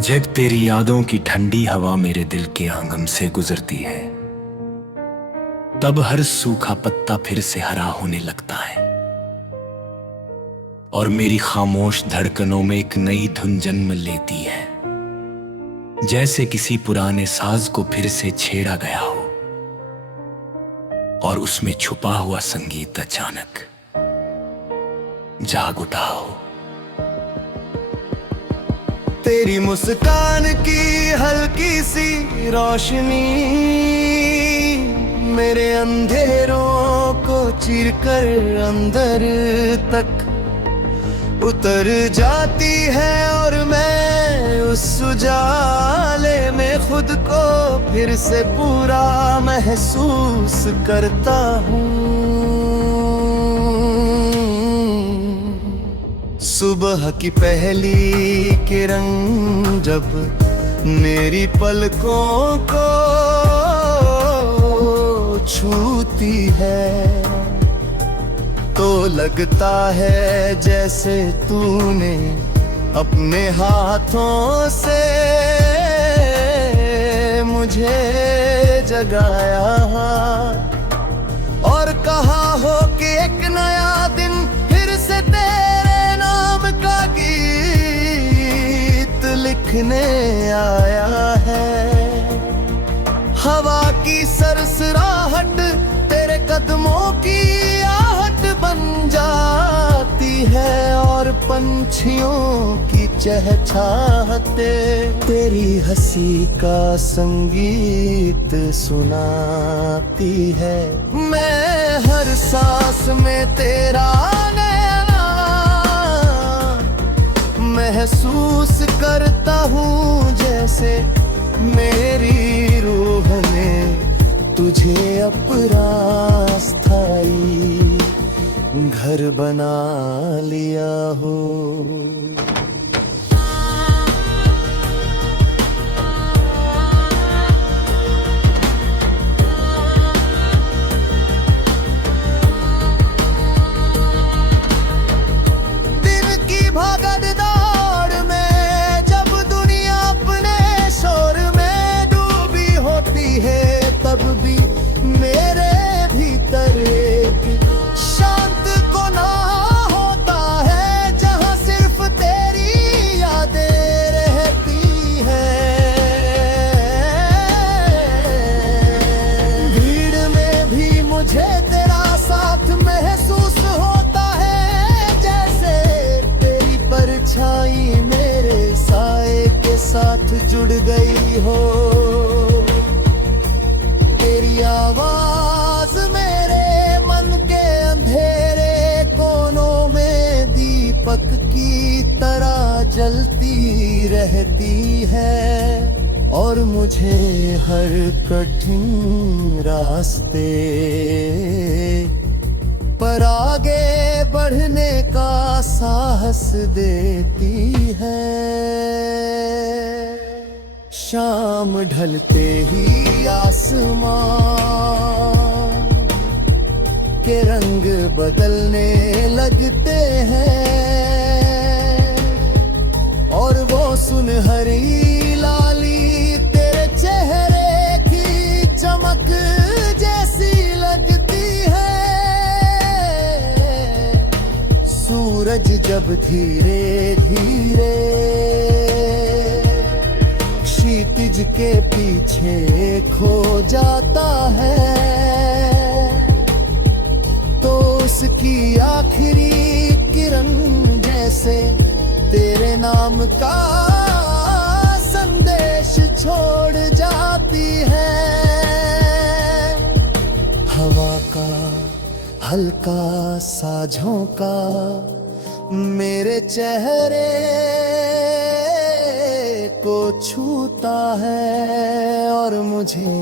जब तेरी यादों की ठंडी हवा मेरे दिल के आंगन से गुजरती है, तब हर सूखा पत्ता फिर से हरा होने लगता है और मेरी खामोश धड़कनों में एक नई धुन जन्म लेती है। जैसे किसी पुराने साज को फिर से छेड़ा गया हो और उसमें छुपा हुआ संगीत अचानक जाग उठा हो। तेरी मुस्कान की हल्की सी रोशनी मेरे अंधेरों को चीरकर अंदर तक उतर जाती है और मैं उस उजाले में खुद को फिर से पूरा महसूस करता हूँ। सुबह की पहली किरण जब मेरी पलकों को छूती है तो लगता है जैसे तूने अपने हाथों से मुझे जगाया और कहा हो कि एक नया दिन फिर से तेरे नाम का गीत लिखने आया है। हवा की सरसराहट तेरे कदमों की आहट बन जाती है और पंछियों की चहचहाते तेरी हंसी का संगीत सुनाती है। मैं हर सांस में तेरा नैना महसूस करता हूँ, जैसे मेरी रूह ने तुझे अपना स्थायी घर बना लिया हो। दिन की भागद दौड़ में जब दुनिया अपने शोर में डूबी होती है, तब भी मेरे भीतर एक शांत कोना होता है जहां सिर्फ तेरी यादें रहती हैं। भीड़ में भी मुझे तेरा साथ महसूस होता है, जैसे तेरी परछाई मेरे साए के साथ जुड़ गई हो। तेरी आवाज मेरे मन के अंधेरे कोनों में दीपक की तरह जलती रहती है और मुझे हर कठिन रास्ते पर आगे बढ़ने का साहस देती है। शाम ढलते ही आसमां के रंग बदलने लगते हैं और वो सुनहरी लाली तेरे चेहरे की चमक जैसी लगती है। सूरज जब धीरे धीरे क्षितिज के पीछे खो जाता है तो उसकी आखिरी किरण जैसे तेरे नाम का संदेश छोड़ जाती है। हवा का हल्का सा झोंका मेरे चेहरे को छूता है और मुझे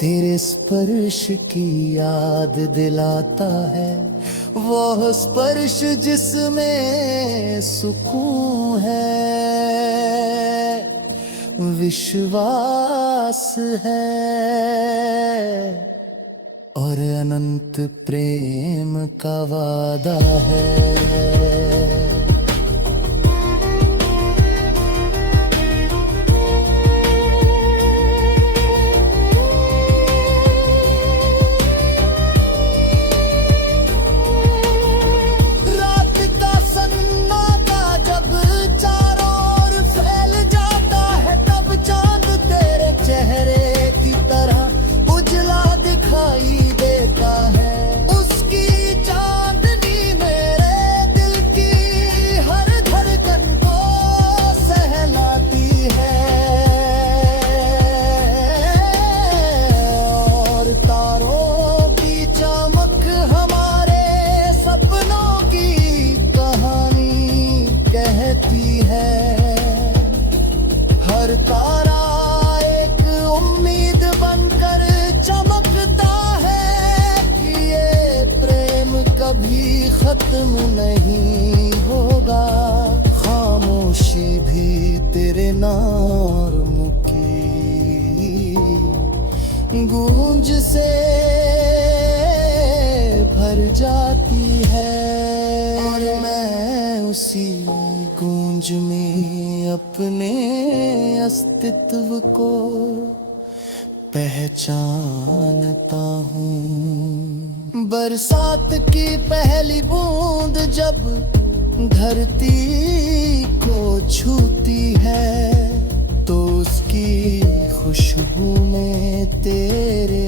तेरे स्पर्श की याद दिलाता है। वो स्पर्श जिसमें सुकून है, विश्वास है और अनंत प्रेम का वादा है। खत्म नहीं होगा, खामोशी भी तेरे नाम की गूंज से भर जाती है, और मैं उसी गूंज में अपने अस्तित्व को पहचानता हूँ। बरसात की पहली बूंद जब धरती को छूती है, तो उसकी खुशबू में तेरे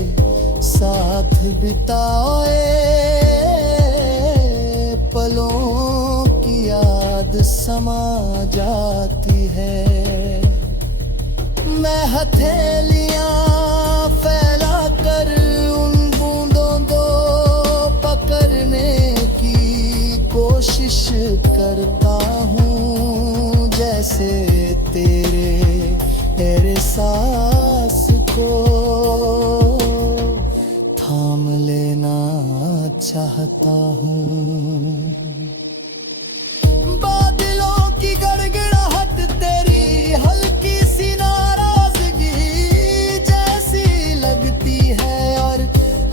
साथ बिताए पलों की याद समा जाती है। मैं हथेलियां फैला कर उन बूंदों को पकड़ने की कोशिश करता हूँ, जैसे तेरे एहसास को थाम लेना चाहता हूँ। बादलों की गड़गड़ाहट तेरी हल्की सी नाराजगी जैसी लगती है, और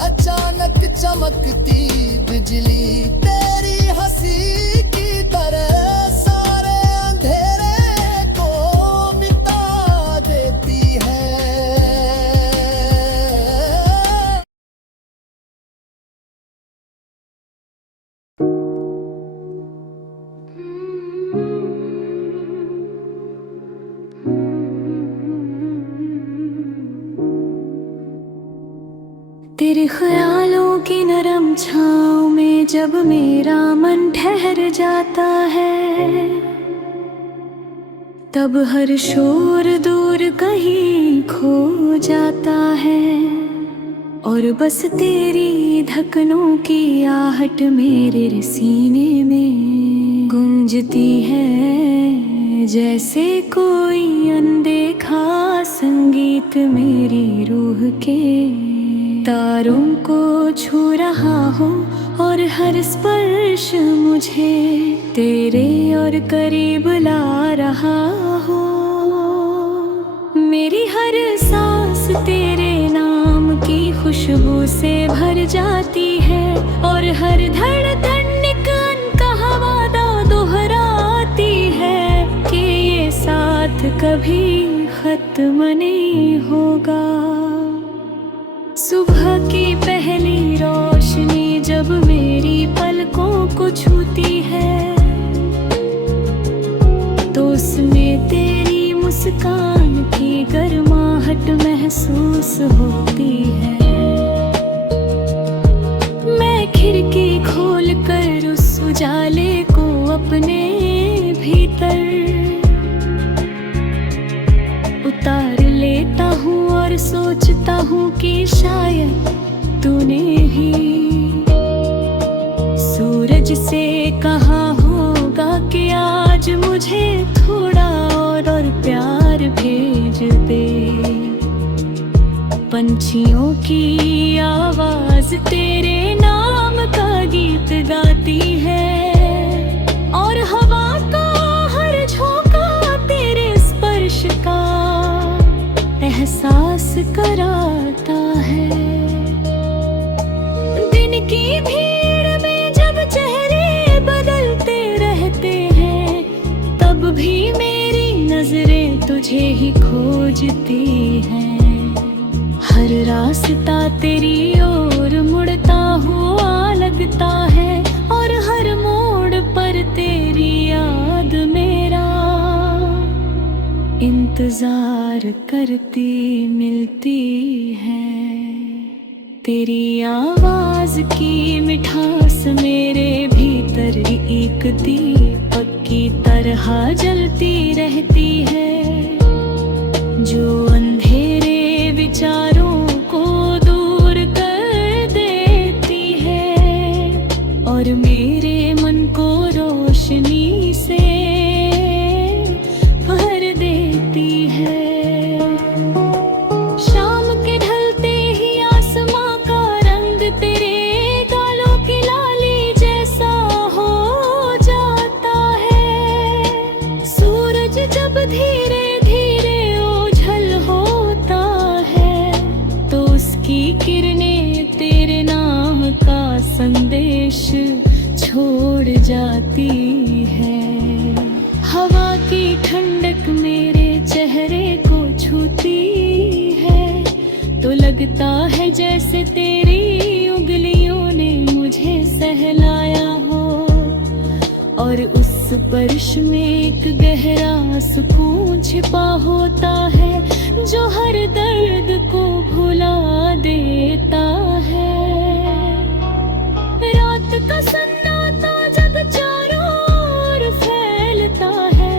अचानक चमकती बिजली तेरी हंसी की तरह सारे अंधेरे को मिटा देती है। तेरे ख्यालों की नरम छाँव में जब मेरा मन ठहर जाता है, तब हर शोर दूर कहीं खो जाता है, और बस तेरी धड़कनों की आहट मेरे सीने में गूंजती है, जैसे कोई अनदेखा संगीत मेरी रूह के तारों को छू रहा हो, और हर स्पर्श मुझे तेरे और करीब ला रहा हो। मेरी हर सांस तेरे नाम की खुशबू से भर जाती है, और हर धड़कन एक अनकहा वादा दोहराती है कि ये साथ कभी खत्म नहीं होगा। सुबह की पहली रोशनी जब मेरी पलकों को छूती है, तो उसमें तेरी मुस्कान की गर्माहट महसूस होती है। मैं खिड़की खोल कर उस उजाले को अपने भीतर उतार लेता हूँ, और सोचता हूँ कि शायद तूने ही सूरज से कहा होगा कि आज मुझे थोड़ा और प्यार भेज दे। पंछियों की आवाज तेरे नाम का गीत गाती है, और हवा का हर झोंका तेरे स्पर्श का एहसास कराता है। दिन की भीड़ में जब चेहरे बदलते रहते हैं, तब भी मेरी नजरें तुझे ही खोजती हैं। हर रास्ता तेरी ओर मुड़ता हुआ लगता है, और हर मोड़ पर तेरी याद मेरा इंतजार करती मिलती है। तेरी आवाज की मिठास मेरे भीतर एक दीपक की तरह जलती रहती है, जो अंधेरे विचारों को दूर कर देती है, और मेरे मन को रोशनी से भर देती है। शाम के ढलते ही आसमां का रंग तेरे गालों की लाली जैसा किरणें तेरे नाम का संदेश छोड़ जाती है। हवा की ठंडक मेरे चेहरे को छूती है, तो लगता है जैसे तेरी उंगलियों ने मुझे सहलाया हो। और उस स्पर्श में एक गहरा सुकून छिपा होता है, जो हर दर्द को भुला देता है। रात का सन्नाटा जब चारों ओर फैलता है,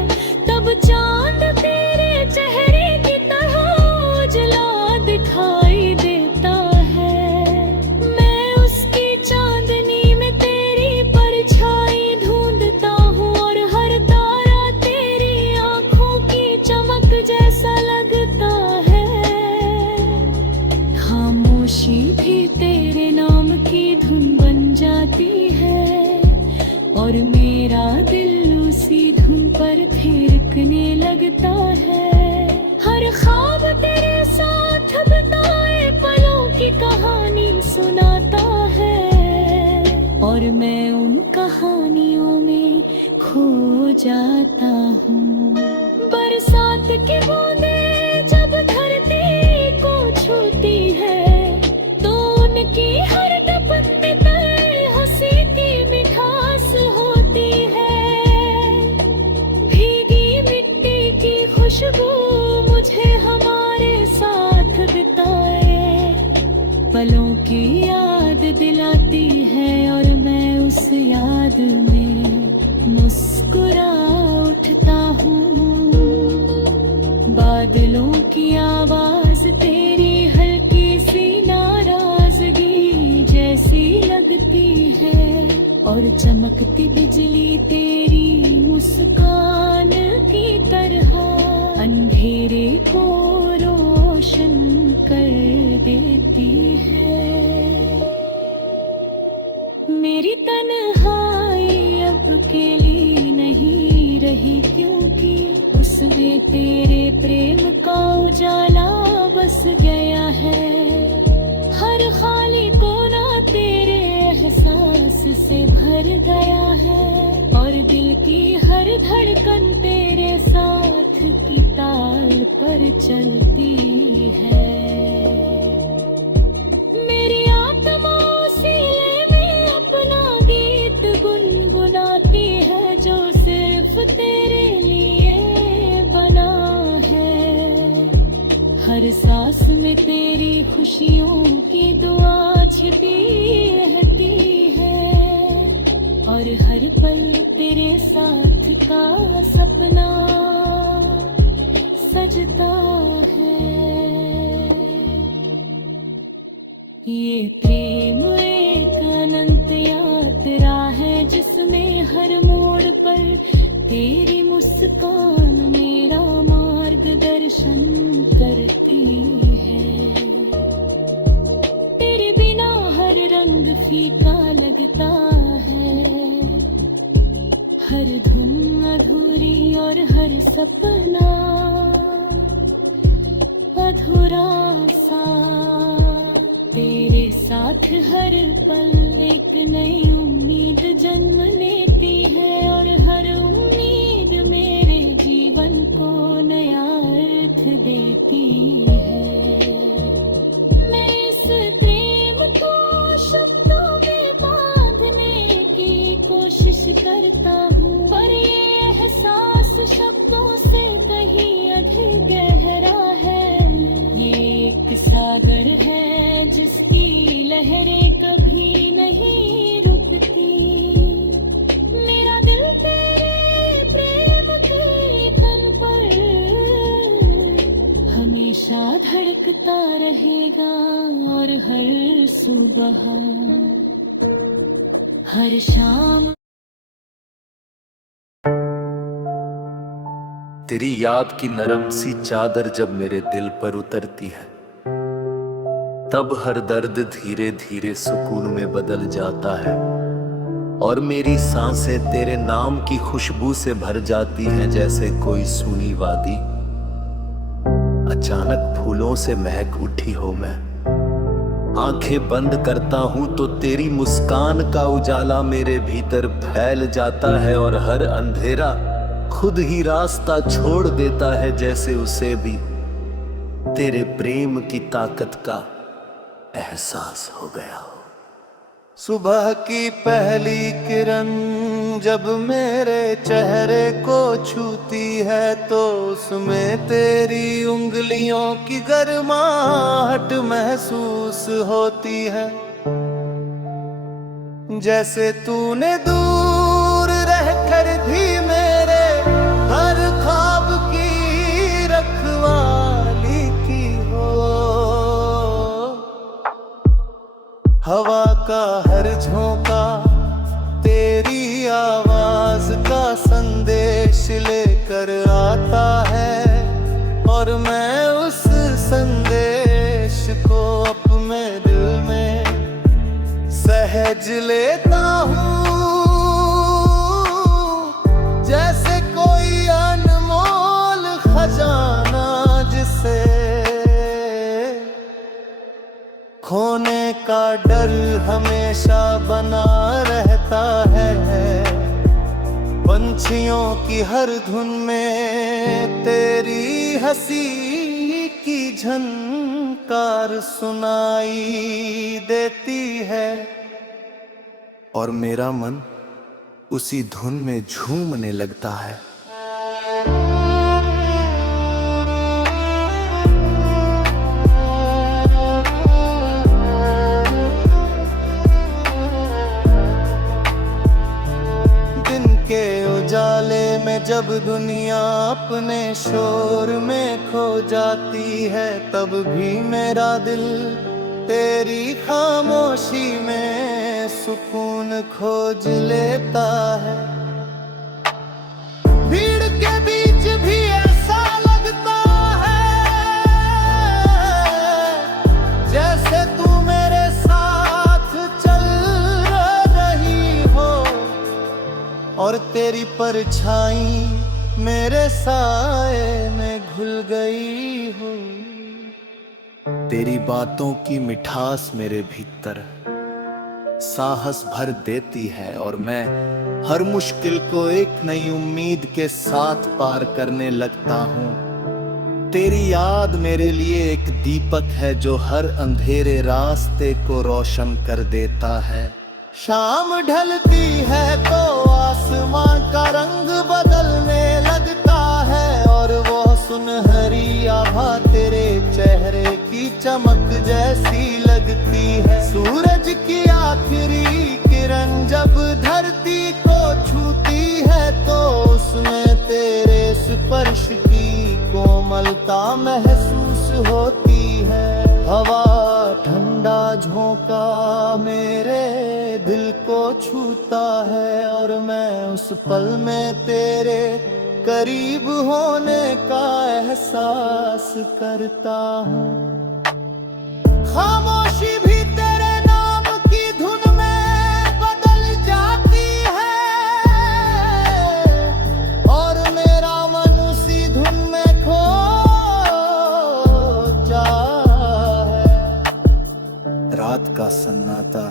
तब चांद तेरे चेहरे की तरह उजला दिखाई देता है। मैं उसकी चांदनी में तेरी परछाई ढूंढता हूँ, और हर तारा तेरी आंखों की चमक जैसा लगता है। खामोशी भी तेरे नाम की धुन बन जाती है, और मेरा दिल उसी धुन पर थिरकने लगता है। हर ख्वाब तेरे साथ बिताए पलों की कहानी सुनाता है, और मैं उन कहानियों में खो जाता हूँ। बरसात की बूंदें जब धरती को छूती है, तो उनकी हर टपकने पर हंसी की मिठास होती है। भीगी मिट्टी की खुशबू मुझे हमारे साथ बिताए पलों की याद दिलाती है, और मैं उस याद में मुस्कुरा उठता हूँ। बादलों की आवाज तेरी हल्की सी नाराजगी जैसी लगती है, और चमकती बिजली तेरी मुस्कान की तरह अंधेरे को रोशन कर देती है। मेरी तन्हाई अब अकेली नहीं रही, क्योंकि उसमें तेरे प्रेम का उजाला बस गया है। हर खाली कोना तेरे एहसास से भर गया है, और दिल की हर धड़कन तेरे साथ की ताल पर चलती है। मेरी आत्मा सीले में अपना गीत गुनगुनाती है, जो सिर्फ तेरे लिए बना है। हर सांस में तेरी खुशियों की दुआ छिपी रहती है, और हर पल तेरे साथ का सपना सजता है। ये प्रेम एक अनंत यात्रा है, जिसमें हर मोड़ पर तेरी मुस्कान मेरा मार्गदर्शन करती है। तेरे बिना हर रंग फीका लगता है, हर धुन अधूरी और हर सपना अधूरा सा। तेरे साथ हर पल एक नई उम्मीद जन्म लेती है, और हर उम्मीद मेरे जीवन को नया अर्थ देती है। मैं इस प्रेम को शब्दों में बांधने की कोशिश करता हूँ, पर ये एहसास शब्दों से कहीं अधिक गहरा है। ये एक सागर है जिसकी लहरें कभी नहीं रुकती। मेरा दिल तेरे प्रेम की धुन पर हमेशा धड़कता रहेगा, और हर सुबह हर शाम तेरी याद की नरम सी चादर जब मेरे दिल पर उतरती है, तब हर दर्द धीरे धीरे सुकून में बदल जाता है, और मेरी सांसें तेरे नाम की खुशबू से भर जाती हैं, जैसे कोई सूनी वादी अचानक फूलों से महक उठी हो। मैं आंखें बंद करता हूं तो तेरी मुस्कान का उजाला मेरे भीतर फैल जाता है और हर अंधेरा खुद ही रास्ता छोड़ देता है, जैसे उसे भी तेरे प्रेम की ताकत का एहसास हो गया हो। सुबह की पहली किरण जब मेरे चेहरे को छूती है तो उसमें तेरी उंगलियों की गर्माहट महसूस होती है। जैसे तूने दूर रहकर भी मेरे हर ख्वाब की रखवाली की हो। हवा का हर झोंका तेरी आवाज का संदेश लेकर आता है और मैं उस संदेश को अपने दिल में सहज लेता हूँ, जैसे कोई अनमोल खजाना जिसे खोने का डर हमेशा बना रहता है। पंछियों की हर धुन में तेरी हंसी की झनकार सुनाई देती है और मेरा मन उसी धुन में झूमने लगता है। के उजाले में जब दुनिया अपने शोर में खो जाती है, तब भी मेरा दिल तेरी खामोशी में सुकून खोज लेता है। भीड़ के बीच भी ऐसा लगता है जैसे तू मेरे साथ चल रही हो और तेरी परछाई मेरे साए में घुल गई हो। तेरी बातों की मिठास मेरे भीतर साहस भर देती है और मैं हर मुश्किल को एक नई उम्मीद के साथ पार करने लगता हूँ। तेरी याद मेरे लिए एक दीपक है जो हर अंधेरे रास्ते को रोशन कर देता है। शाम ढलती है तो आसमां का रंग बदलने लगता है और वो सुनहरी आभा तेरे चेहरे की चमक जैसी लगती है। सूरज की आखिरी किरण जब धरती को छूती है तो उसमें तेरे स्पर्श की कोमलता महसूस होती है। हवा ठंडा झोंका मेरे दिल को छूता है और मैं उस पल में तेरे करीब होने का एहसास करता हूँ। खामोशी भी तेरे नाम की धुन में बदल जाती है और मेरा मन उसी धुन में खो जाए। रात का सन्नाटा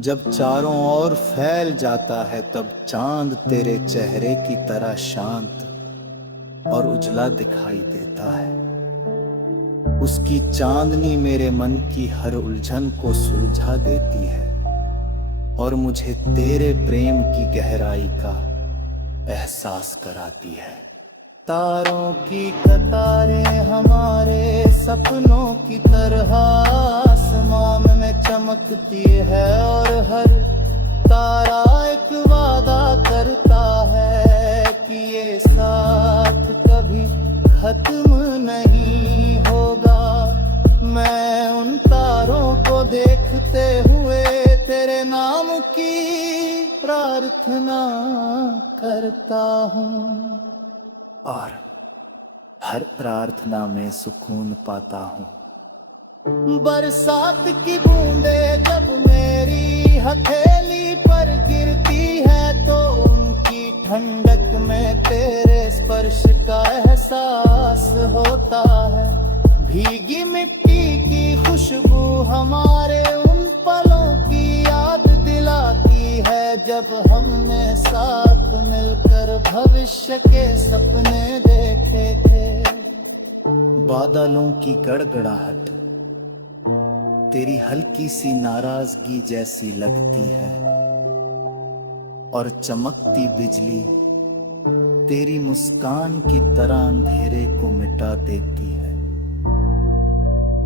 जब चारों ओर फैल जाता है तब चांद तेरे चेहरे की तरह शांत और उजला दिखाई देता है। उसकी चांदनी मेरे मन की हर उलझन को सुलझा देती है और मुझे तेरे प्रेम की गहराई का एहसास कराती है। तारों की कतारें हमारे सपनों की तरह आसमान में चमकती है और हर तारा एक वादा करता है कि ये साथ कभी खत्म नहीं होगा। मैं उन तारों को देखते हुए तेरे नाम की प्रार्थना करता हूँ और हर प्रार्थना में सुकून पाता हूँ। बरसात की बूंदें जब मेरी हथेली पर गिरती है तो उनकी ठंडक में तेरे स्पर्श का एहसास होता है। भीगी मिट्टी की खुशबू हमारे उन पलों की याद दिलाती है, जब हमने साथ मिलकर भविष्य के सपने देखे थे। बादलों की गड़गड़ाहट तेरी हल्की सी नाराजगी जैसी लगती है, और चमकती बिजली तेरी मुस्कान की तरह अंधेरे को मिटा देती है।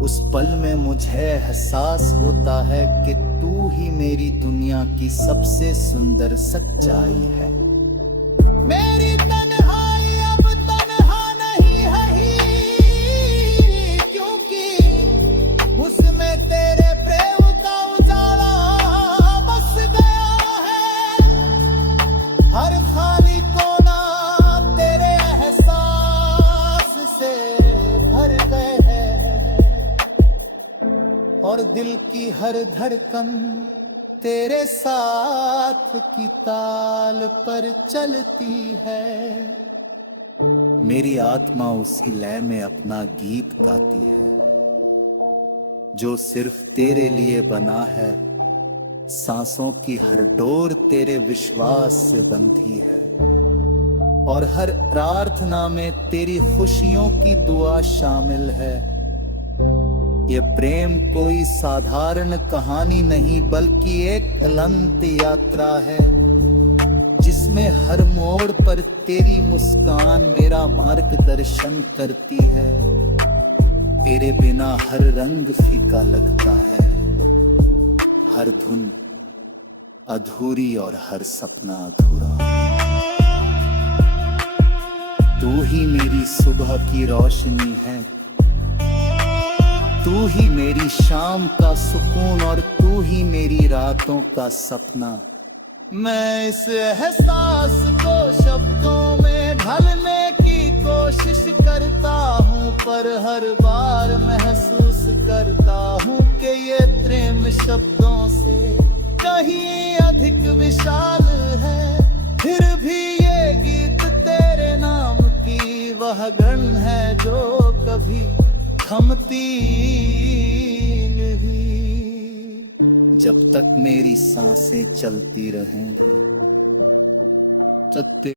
उस पल में मुझे एहसास होता है कि तू ही मेरी दुनिया की सबसे सुंदर सच्चाई है। मेरी तन्हाई अब तन्हा नहीं है ही, क्योंकि उसमें तेरे प्रेम का उजाला बस गया है। हर खाली कोना तेरे एहसास से भर गए हैं, और दिल की हर धड़कन तेरे साथ की ताल पर चलती है। मेरी आत्मा उसी लय में अपना गीत गाती है, जो सिर्फ तेरे लिए बना है। सांसों की हर डोर तेरे विश्वास से बंधी है, और हर प्रार्थना में तेरी खुशियों की दुआ शामिल है। ये प्रेम कोई साधारण कहानी नहीं, बल्कि एक अनंत यात्रा है, जिसमें हर मोड़ पर तेरी मुस्कान मेरा मार्गदर्शन करती है। तेरे बिना हर रंग फीका लगता है, हर धुन अधूरी और हर सपना अधूरा। तू ही मेरी सुबह की रोशनी है, तू ही मेरी शाम का सुकून, और तू ही मेरी रातों का सपना। मैं इस एहसास को शब्दों में ढालने की कोशिश करता हूँ, पर हर बार महसूस करता हूँ कि ये प्रेम शब्दों से कहीं अधिक विशाल है। फिर भी ये गीत तेरे नाम की वह गण है जो कभी थमती नहीं। जब तक मेरी सांसें चलती रहेंगी तब तक